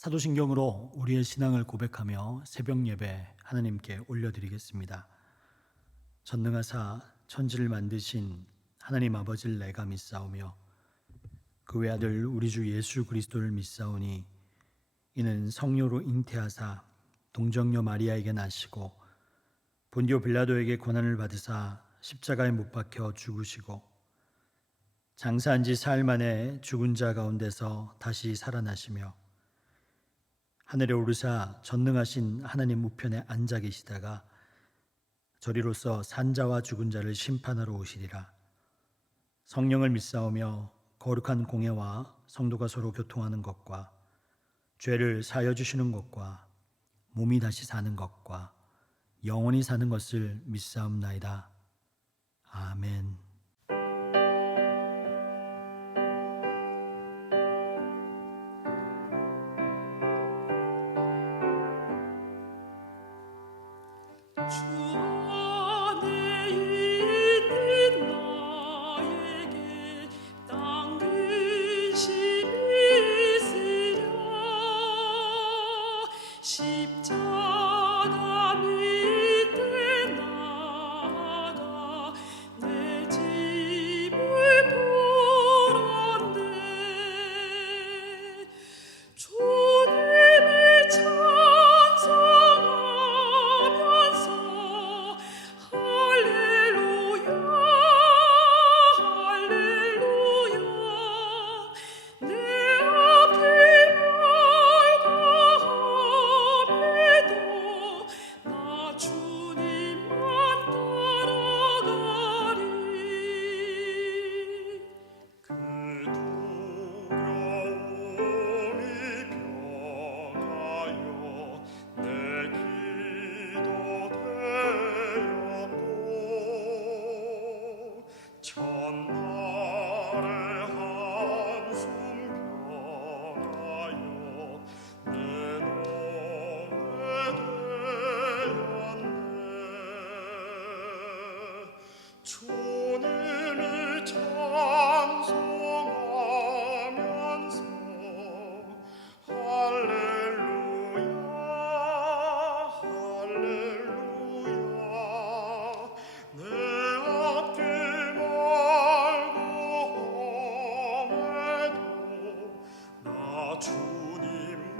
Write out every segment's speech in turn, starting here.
사도신경으로 우리의 신앙을 고백하며 새벽 예배 하나님께 올려드리겠습니다. 전능하사 천지를 만드신 하나님 아버지를 내가 믿사오며 그 외아들 우리 주 예수 그리스도를 믿사오니 이는 성령으로 잉태하사 동정녀 마리아에게 나시고 본디오 빌라도에게 고난을 받으사 십자가에 못 박혀 죽으시고 장사한 지 사흘 만에 죽은 자 가운데서 다시 살아나시며 하늘에 오르사 전능하신 하나님 우편에 앉아 계시다가 저리로서 산자와 죽은 자를 심판하러 오시리라. 성령을 믿사오며 거룩한 공예와 성도가 서로 교통하는 것과 죄를 사하여 주시는 것과 몸이 다시 사는 것과 영원히 사는 것을 믿사옵나이다. 아멘. 주 안에 있는 나에게 당근심이 있으랴. 십자가 밑에 나아가 내 집을 보란대. 주님을 찬송하면서 할렐루야 할렐루야. 내 앞이 맑아함에도 나 주님만 따라가리. 그 두려움이 변하여 내 기도 되었고 첫날의 한숨 변하여 내 노래 되었네. 주님을 찬송하면서 할렐루야 할렐루야. 내 앞길 맑음에도 나 주님만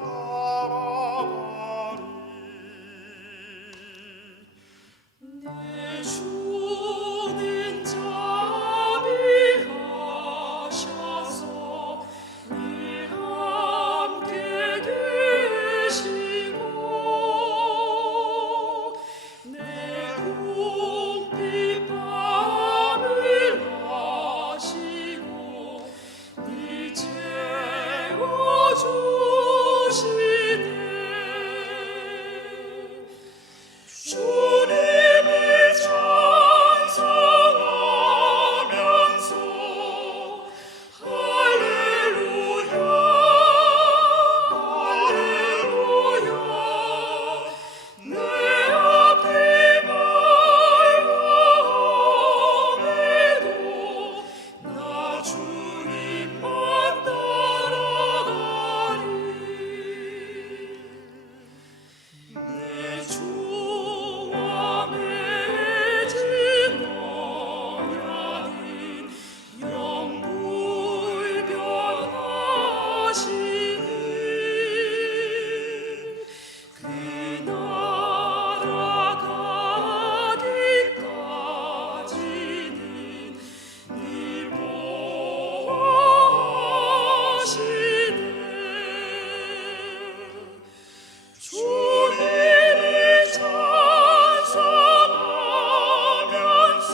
따라가리. 내 주는 자비하셔서 늘 함께 계시고 내 궁핍 밤을 아시고 늘 채워주시네. 주님을 찬송하면서 할렐루야 할렐루야. 내 앞이 맑음에도 나 주님만 따라가리. 내 주 안에 진노하는 영불변하시는 그 나라 가기까지는 늘 보호하시네. 주님을 찬송하면서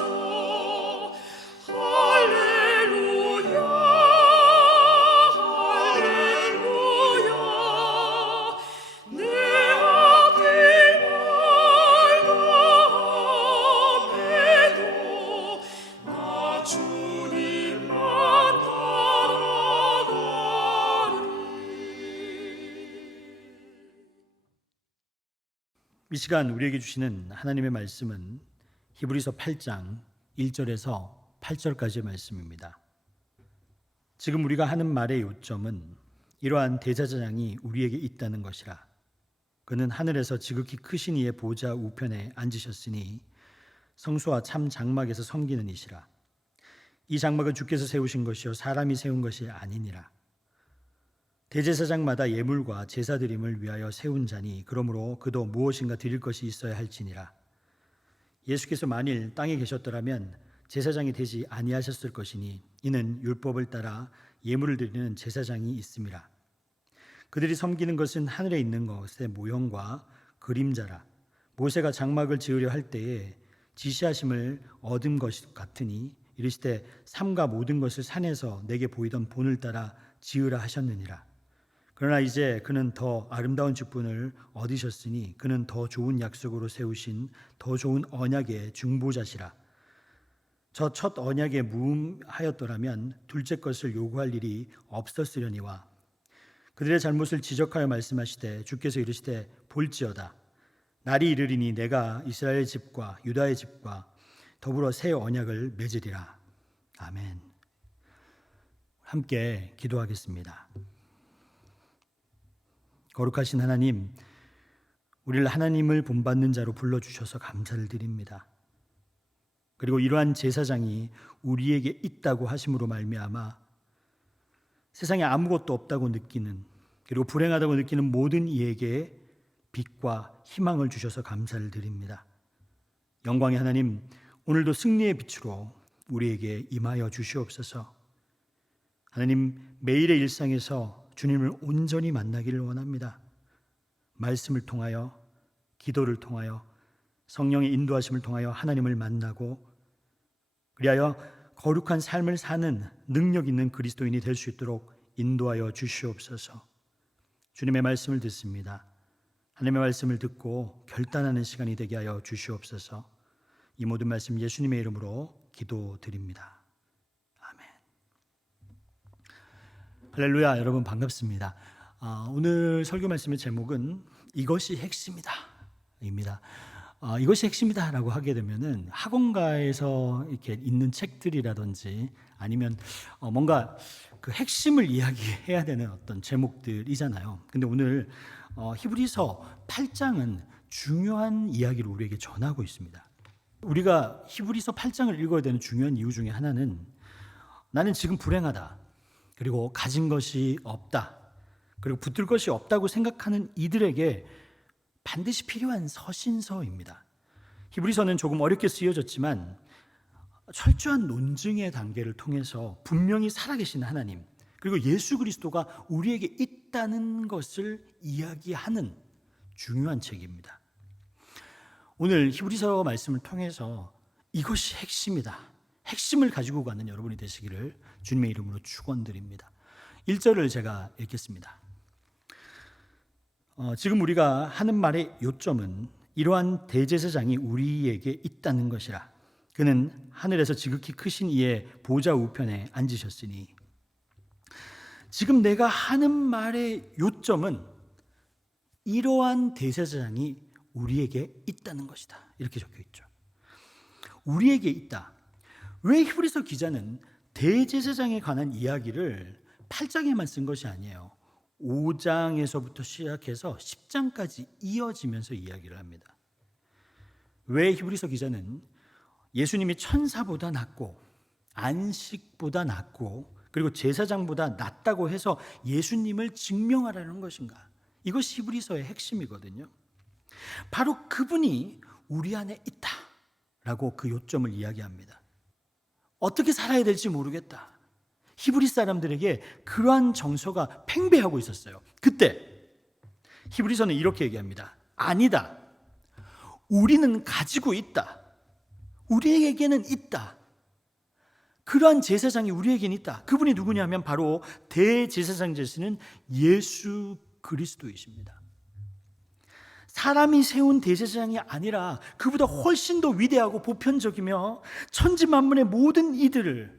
할렐루야 할렐루야. 내 앞이 맑음에도 나 주님만 따라가리. 이 시간 우리에게 주시는 하나님의 말씀은 히브리서 8장 1절에서 8절까지의 말씀입니다. 지금 우리가 하는 말의 요점은 이러한 대제사장이 우리에게 있다는 것이라. 그는 하늘에서 지극히 크신 이의 보좌 우편에 앉으셨으니 성소와 참 장막에서 섬기는 이시라. 이 장막은 주께서 세우신 것이요 사람이 세운 것이 아니니라. 대제사장마다 예물과 제사 드림을 위하여 세운 자니 그러므로 그도 무엇인가 드릴 것이 있어야 할지니라. 예수께서 만일 땅에 계셨더라면 제사장이 되지 아니하셨을 것이니 이는 율법을 따라 예물을 드리는 제사장이 있음이라. 그들이 섬기는 것은 하늘에 있는 것의 모형과 그림자라. 모세가 장막을 지으려 할 때에 지시하심을 얻은 것 같으니 이르시되 삼가 모든 것을 산에서 내게 보이던 본을 따라 지으라 하셨느니라. 그러나 이제 그는 더 아름다운 직분을 얻으셨으니 그는 더 좋은 약속으로 세우신 더 좋은 언약의 중보자시라. 저 첫 언약에 무음하였더라면 둘째 것을 요구할 일이 없었으려니와 그들의 잘못을 지적하여 말씀하시되 주께서 이르시되 볼지어다 날이 이르리니 내가 이스라엘 집과 유다의 집과 더불어 새 언약을 맺으리라. 아멘. 함께 기도하겠습니다. 거룩하신 하나님, 우리를 하나님을 본받는 자로 불러주셔서 감사를 드립니다. 그리고 이러한 제사장이 우리에게 있다고 하심으로 말미암아 세상에 아무것도 없다고 느끼는 그리고 불행하다고 느끼는 모든 이에게 빛과 희망을 주셔서 감사를 드립니다. 영광의 하나님, 오늘도 승리의 빛으로 우리에게 임하여 주시옵소서. 하나님, 매일의 일상에서 주님을 온전히 만나기를 원합니다. 말씀을 통하여, 기도를 통하여, 성령의 인도하심을 통하여 하나님을 만나고 그리하여 거룩한 삶을 사는 능력 있는 그리스도인이 될 수 있도록 인도하여 주시옵소서. 주님의 말씀을 듣습니다. 하나님의 말씀을 듣고 결단하는 시간이 되게 하여 주시옵소서. 이 모든 말씀 예수님의 이름으로 기도드립니다. 아멘. 할렐루야. 여러분 반갑습니다. 오늘 설교 말씀의 제목은 이것이 핵심이다 입니다. 이것이 핵심이다 라고 하게 되면은 학원가에서 이렇게 있는 책들이라든지 아니면 뭔가 그 핵심을 이야기해야 되는 어떤 제목들이잖아요. 근데 오늘 히브리서 8장은 중요한 이야기를 우리에게 전하고 있습니다. 우리가 히브리서 8장을 읽어야 되는 중요한 이유 중에 하나는 나는 지금 불행하다, 그리고 가진 것이 없다, 그리고 붙들 것이 없다고 생각하는 이들에게 반드시 필요한 서신서입니다. 히브리서는 조금 어렵게 쓰여졌지만 철저한 논증의 단계를 통해서 분명히 살아계신 하나님 그리고 예수 그리스도가 우리에게 있다는 것을 이야기하는 중요한 책입니다. 오늘 히브리서 말씀을 통해서 이것이 핵심이다, 핵심을 가지고 가는 여러분이 되시기를 주님의 이름으로 축원드립니다. 1절을 제가 읽겠습니다. 지금 우리가 하는 말의 요점은 이러한 대제사장이 우리에게 있다는 것이라. 그는 하늘에서 지극히 크신 이의 보좌 우편에 앉으셨으니. 지금 내가 하는 말의 요점은 이러한 대제사장이 우리에게 있다는 것이다. 이렇게 적혀 있죠. 우리에게 있다. 왜 히브리서 기자는 대제사장에 관한 이야기를 8장에만 쓴 것이 아니에요. 5장에서부터 시작해서 10장까지 이어지면서 이야기를 합니다. 왜 히브리서 기자는 예수님이 천사보다 낫고 안식보다 낫고 그리고 제사장보다 낫다고 해서 예수님을 증명하라는 것인가? 이것이 히브리서의 핵심이거든요. 바로 그분이 우리 안에 있다라고 그 요점을 이야기합니다. 어떻게 살아야 될지 모르겠다. 히브리 사람들에게 그러한 정서가 팽배하고 있었어요. 그때 히브리서는 이렇게 얘기합니다. 아니다. 우리는 가지고 있다. 우리에게는 있다. 그러한 제사장이 우리에게는 있다. 그분이 누구냐면 바로 대제사장 되시는 예수 그리스도이십니다. 사람이 세운 대제사장이 아니라 그보다 훨씬 더 위대하고 보편적이며 천지 만물의 모든 이들을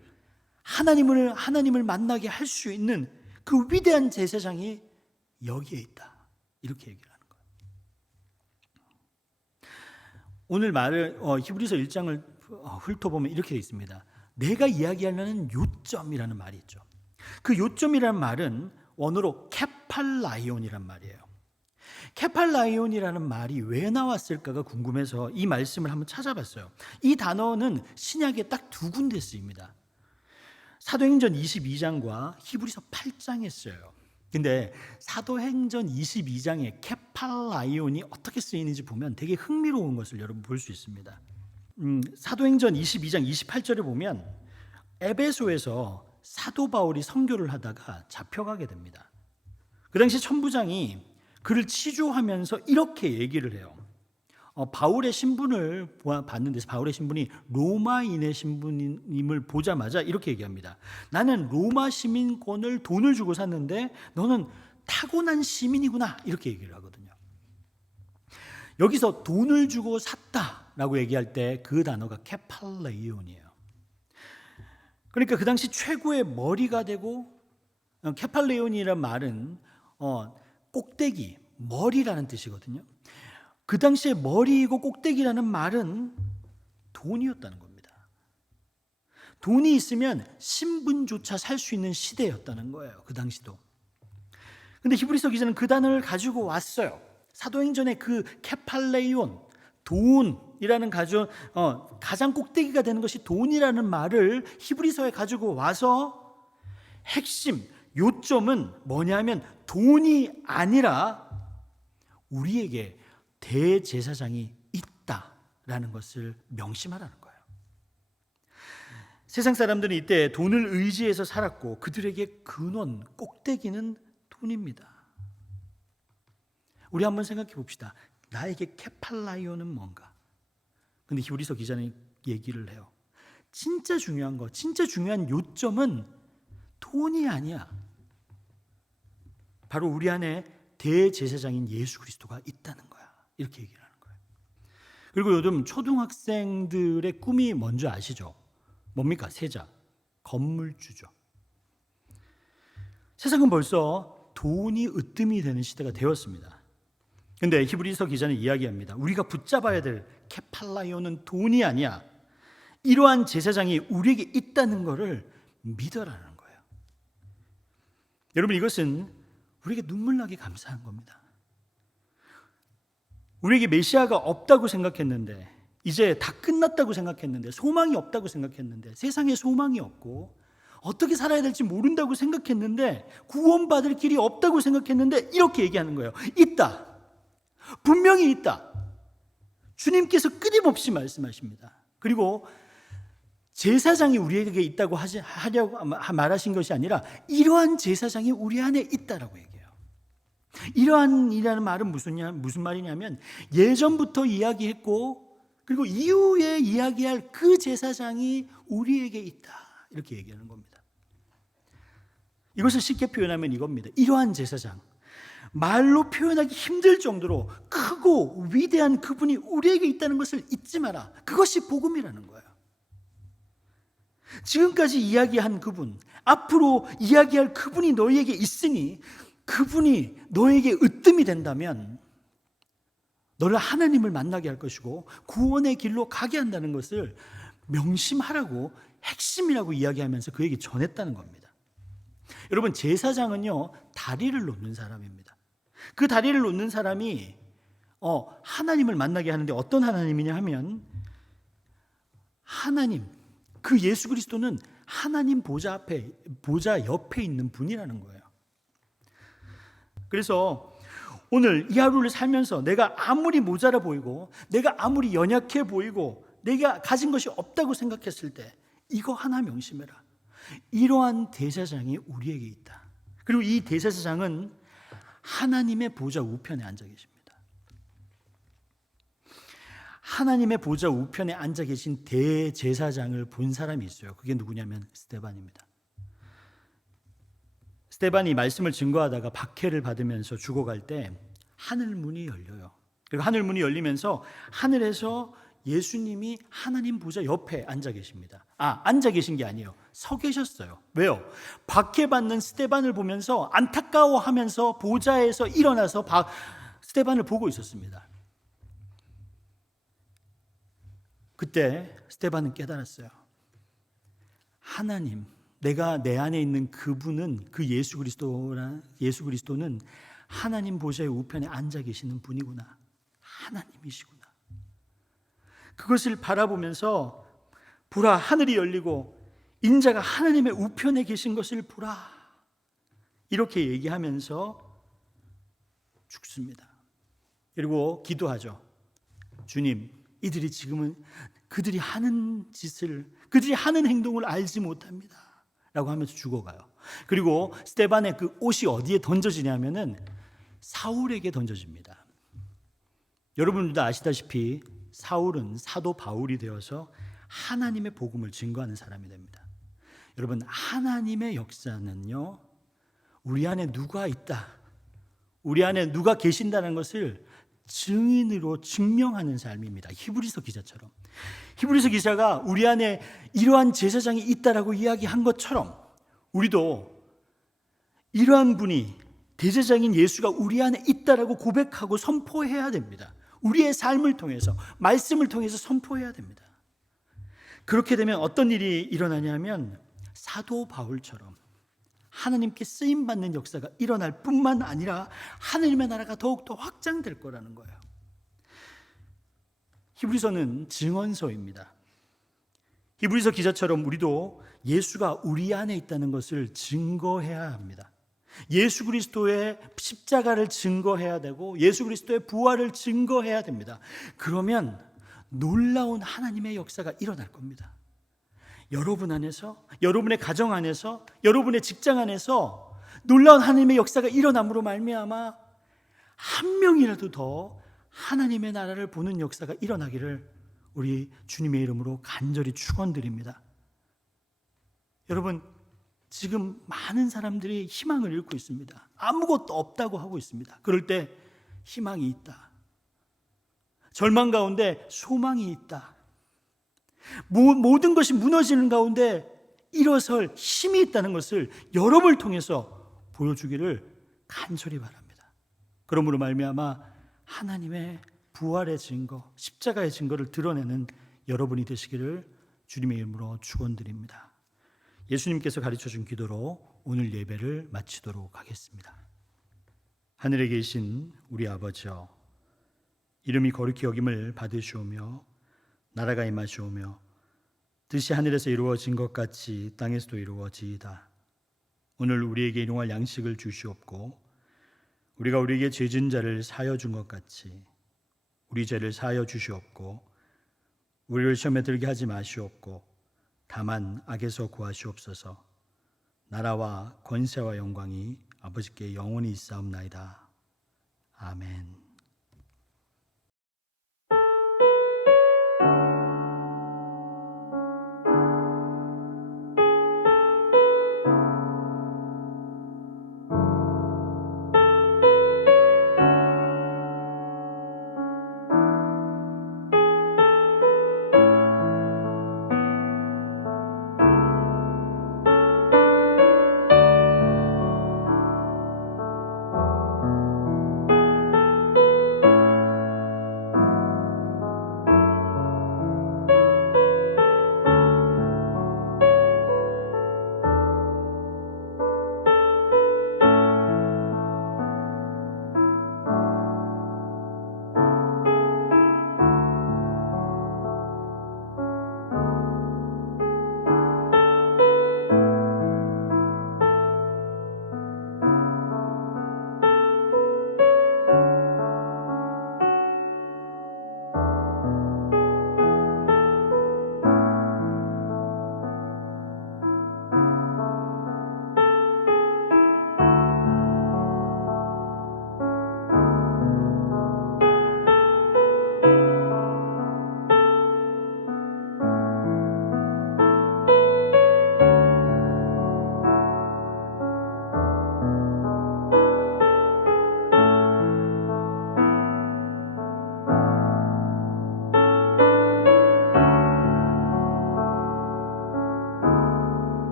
하나님을 만나게 할 수 있는 그 위대한 제사장이 여기에 있다. 이렇게 얘기를 하는 거예요. 오늘 말을 히브리서 1장을 훑어보면 이렇게 되어 있습니다. 내가 이야기하려는 요점이라는 말이 있죠. 그 요점이라는 말은 원어로 케팔라이온이란 말이에요. 케팔라이온이라는 말이 왜 나왔을까가 궁금해서 이 말씀을 한번 찾아봤어요. 이 단어는 신약에 딱 두 군데 쓰입니다. 사도행전 22장과 히브리서 8장에 써요. 근데 사도행전 22장에 케팔라이온이 어떻게 쓰이는지 보면 되게 흥미로운 것을 여러분 볼 수 있습니다. 사도행전 22장 28절에 보면 에베소에서 사도 바울이 선교를 하다가 잡혀가게 됩니다. 그 당시 천부장이 그를 치조하면서 이렇게 얘기를 해요. 바울의 신분을 봤는데 바울의 신분이 로마인의 신분임을 보자마자 이렇게 얘기합니다. 나는 로마 시민권을 돈을 주고 샀는데 너는 타고난 시민이구나, 이렇게 얘기를 하거든요. 여기서 돈을 주고 샀다라고 얘기할 때 그 단어가 케팔레이온이에요. 그러니까 그 당시 최고의 머리가 되고, 케팔레온이라는 말은 꼭대기, 머리라는 뜻이거든요. 그 당시에 머리이고 꼭대기라는 말은 돈이었다는 겁니다. 돈이 있으면 신분조차 살 수 있는 시대였다는 거예요. 그 당시도. 근데 히브리서 기자는 그 단어를 가지고 왔어요. 사도행전의 그 케팔레온, 돈이라는 가장 꼭대기가 되는 것이 돈이라는 말을 히브리서에 가지고 와서 핵심, 요점은 뭐냐면 돈이 아니라 우리에게 대제사장이 있다라는 것을 명심하라는 거예요. 세상 사람들은 이때 돈을 의지해서 살았고 그들에게 근원, 꼭대기는 돈입니다. 우리 한번 생각해 봅시다. 나에게 케팔라이온은 뭔가? 근데 히브리서 기자는 얘기를 해요. 진짜 중요한 거, 진짜 중요한 요점은 돈이 아니야. 바로 우리 안에 대제사장인 예수 그리스도가 있다는 거야. 이렇게 얘기를 하는 거예요. 그리고 요즘 초등학생들의 꿈이 뭔지 아시죠? 뭡니까? 세자, 건물주죠. 세상은 벌써 돈이 으뜸이 되는 시대가 되었습니다. 근데 히브리서 기자는 이야기합니다. 우리가 붙잡아야 될 케팔라이온은 돈이 아니야. 이러한 제사장이 우리에게 있다는 것을 믿어라는 거예요. 여러분, 이것은 우리에게 눈물나게 감사한 겁니다. 우리에게 메시아가 없다고 생각했는데, 이제 다 끝났다고 생각했는데, 소망이 없다고 생각했는데, 세상에 소망이 없고 어떻게 살아야 될지 모른다고 생각했는데, 구원받을 길이 없다고 생각했는데, 이렇게 얘기하는 거예요. 있다. 분명히 있다. 주님께서 끊임없이 말씀하십니다. 그리고 제사장이 우리에게 있다고 하려고 말하신 것이 아니라 이러한 제사장이 우리 안에 있다라고 얘기해요. 이러한이라는 말은 무슨 말이냐면 예전부터 이야기했고 그리고 이후에 이야기할 그 제사장이 우리에게 있다, 이렇게 얘기하는 겁니다. 이것을 쉽게 표현하면 이겁니다. 이러한 제사장, 말로 표현하기 힘들 정도로 크고 위대한 그분이 우리에게 있다는 것을 잊지 마라. 그것이 복음이라는 거예요. 지금까지 이야기한 그분, 앞으로 이야기할 그분이 너희에게 있으니 그분이 너에게 으뜸이 된다면 너를 하나님을 만나게 할 것이고 구원의 길로 가게 한다는 것을 명심하라고, 핵심이라고 이야기하면서 그에게 전했다는 겁니다. 여러분, 제사장은요, 다리를 놓는 사람입니다. 그 다리를 놓는 사람이 하나님을 만나게 하는데 어떤 하나님이냐 하면 하나님, 그 예수 그리스도는 하나님 보좌 옆에 있는 분이라는 거예요. 그래서 오늘 이 하루를 살면서 내가 아무리 모자라 보이고 내가 아무리 연약해 보이고 내가 가진 것이 없다고 생각했을 때 이거 하나 명심해라. 이러한 대제사장이 우리에게 있다. 그리고 이 대제사장은 하나님의 보좌 우편에 앉아 계십니다. 하나님의 보좌 우편에 앉아 계신 대제사장을 본 사람이 있어요. 그게 누구냐면 스데반입니다. 스데반이 말씀을 증거하다가 박해를 받으면서 죽어갈 때 하늘 문이 열려요. 그리고 하늘 문이 열리면서 하늘에서 예수님이 하나님 보좌 옆에 앉아 계십니다. 앉아 계신 게 아니에요. 서 계셨어요. 왜요? 박해받는 스데반을 보면서 안타까워하면서 보좌에서 일어나서 스데반을 보고 있었습니다. 그때 스데반은 깨달았어요. 하나님, 내가 내 안에 있는 그분은 그 예수 그리스도는 하나님 보좌의 우편에 앉아 계시는 분이구나. 하나님이시구나. 그것을 바라보면서 보라, 하늘이 열리고 인자가 하나님의 우편에 계신 것을 보라. 이렇게 얘기하면서 죽습니다. 그리고 기도하죠. 주님, 이들이 지금은 그들이 하는 짓을, 그들이 하는 행동을 알지 못합니다. 라고 하면서 죽어가요. 그리고 스데반의 그 옷이 어디에 던져지냐면은 사울에게 던져집니다. 여러분들도 아시다시피 사울은 사도 바울이 되어서 하나님의 복음을 증거하는 사람이 됩니다. 여러분, 하나님의 역사는요, 우리 안에 누가 있다, 우리 안에 누가 계신다는 것을 증인으로 증명하는 삶입니다. 히브리서 기자처럼. 히브리서 기자가 우리 안에 이러한 제사장이 있다라고 이야기한 것처럼 우리도 이러한 분이, 대제사장인 예수가 우리 안에 있다라고 고백하고 선포해야 됩니다. 우리의 삶을 통해서, 말씀을 통해서 선포해야 됩니다. 그렇게 되면 어떤 일이 일어나냐면 사도 바울처럼 하나님께 쓰임받는 역사가 일어날 뿐만 아니라 하나님의 나라가 더욱더 확장될 거라는 거예요. 히브리서는 증언서입니다. 히브리서 기자처럼 우리도 예수가 우리 안에 있다는 것을 증거해야 합니다. 예수 그리스도의 십자가를 증거해야 되고 예수 그리스도의 부활을 증거해야 됩니다. 그러면 놀라운 하나님의 역사가 일어날 겁니다. 여러분 안에서, 여러분의 가정 안에서, 여러분의 직장 안에서 놀라운 하나님의 역사가 일어남으로 말미암아 한 명이라도 더 하나님의 나라를 보는 역사가 일어나기를 우리 주님의 이름으로 간절히 축원드립니다. 여러분, 지금 많은 사람들이 희망을 잃고 있습니다. 아무것도 없다고 하고 있습니다. 그럴 때 희망이 있다. 절망 가운데 소망이 있다. 모든 것이 무너지는 가운데 일어설 힘이 있다는 것을 여러분을 통해서 보여주기를 간절히 바랍니다. 그러므로 말미암아 하나님의 부활의 증거, 십자가의 증거를 드러내는 여러분이 되시기를 주님의 이름으로 축원드립니다. 예수님께서 가르쳐준 기도로 오늘 예배를 마치도록 하겠습니다. 하늘에 계신 우리 아버지여, 이름이 거룩히 여김을 받으시오며 나라가 임하시오며 뜻이 하늘에서 이루어진 것 같이 땅에서도 이루어지이다. 오늘 우리에게 일용할 양식을 주시옵고 우리가 우리에게 죄진 자를 사하여 준 것 같이 우리 죄를 사하여 주시옵고 우리를 시험에 들게 하지 마시옵고 다만 악에서 구하시옵소서. 나라와 권세와 영광이 아버지께 영원히 있사옵나이다. 아멘.